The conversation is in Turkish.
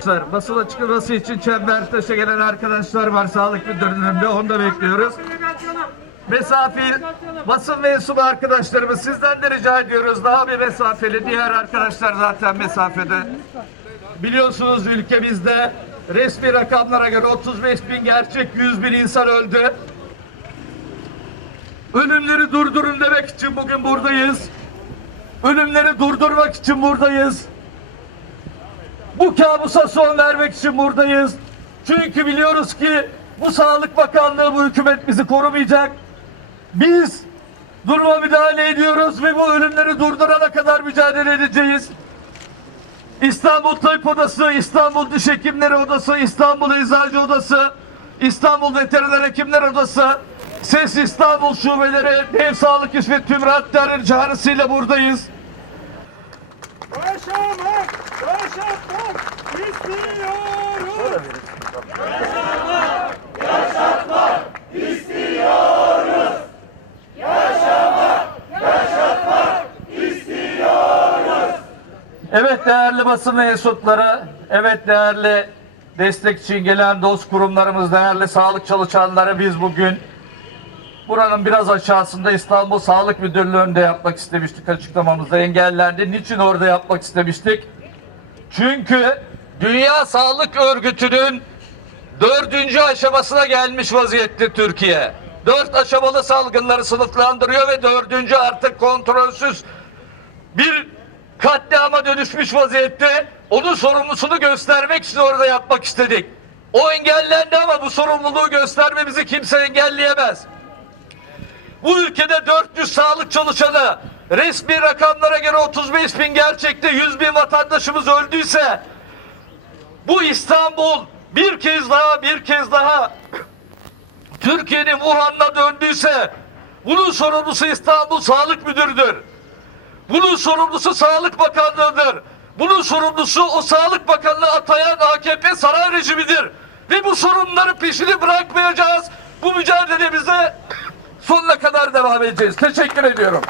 Arkadaşlar basın açıklaması için Çembertaş'a gelen arkadaşlar var sağlık müdürlüğünde onu da bekliyoruz. Mesafe basın mensubu arkadaşlarımız sizden de rica ediyoruz daha bir mesafeli diğer arkadaşlar zaten mesafede. Biliyorsunuz ülkemizde resmi rakamlara göre 35 bin gerçek 100 bin insan öldü. Ölümleri durdurun demek için bugün buradayız. Ölümleri durdurmak için buradayız. Bu kabusa son vermek için buradayız. Çünkü biliyoruz ki bu Sağlık Bakanlığı, bu hükümet bizi korumayacak. Biz duruma müdahale ediyoruz ve bu ölümleri durdurana kadar mücadele edeceğiz. İstanbul Tıp Odası, İstanbul Diş Hekimleri Odası, İstanbul Eczacı Odası, İstanbul Veteriner Hekimler Odası, Ses İstanbul Şubeleri, Dev Sağlık Hizmet Tüm Rahatların çağrısıyla buradayız. Yaşamak, yaşatmak Evet değerli basın mensupları, evet değerli destek için gelen dost kurumlarımız, değerli sağlık çalışanları biz bugün buranın biraz aşağısında İstanbul Sağlık Müdürlüğü'nde yapmak istemiştik açıklamamızda engellendi. Niçin orada yapmak istemiştik? Çünkü Dünya Sağlık Örgütü'nün dördüncü aşamasına gelmiş vaziyette Türkiye. Dört aşamalı salgınları sınıflandırıyor ve dördüncü artık kontrolsüz bir katliama dönüşmüş vaziyette onun sorumlusunu göstermek için orada yapmak istedik. O engellendi ama bu sorumluluğu göstermemizi kimse engelleyemez. Bu ülkede 400 sağlık çalışanı resmi rakamlara göre 35 bin gerçekte 100 bin vatandaşımız öldüyse bu İstanbul bir kez daha bir kez daha Türkiye'nin Wuhan'ına döndüyse bunun sorumlusu İstanbul Sağlık Müdürü'dür. Bunun sorumlusu Sağlık Bakanlığı'dır. Bunun sorumlusu o Sağlık Bakanlığı atayan AKP saray rejimidir. Ve bu sorunların peşini bırakmayacağız. Bu mücadelemize sonuna kadar devam edeceğiz. Teşekkür ediyorum.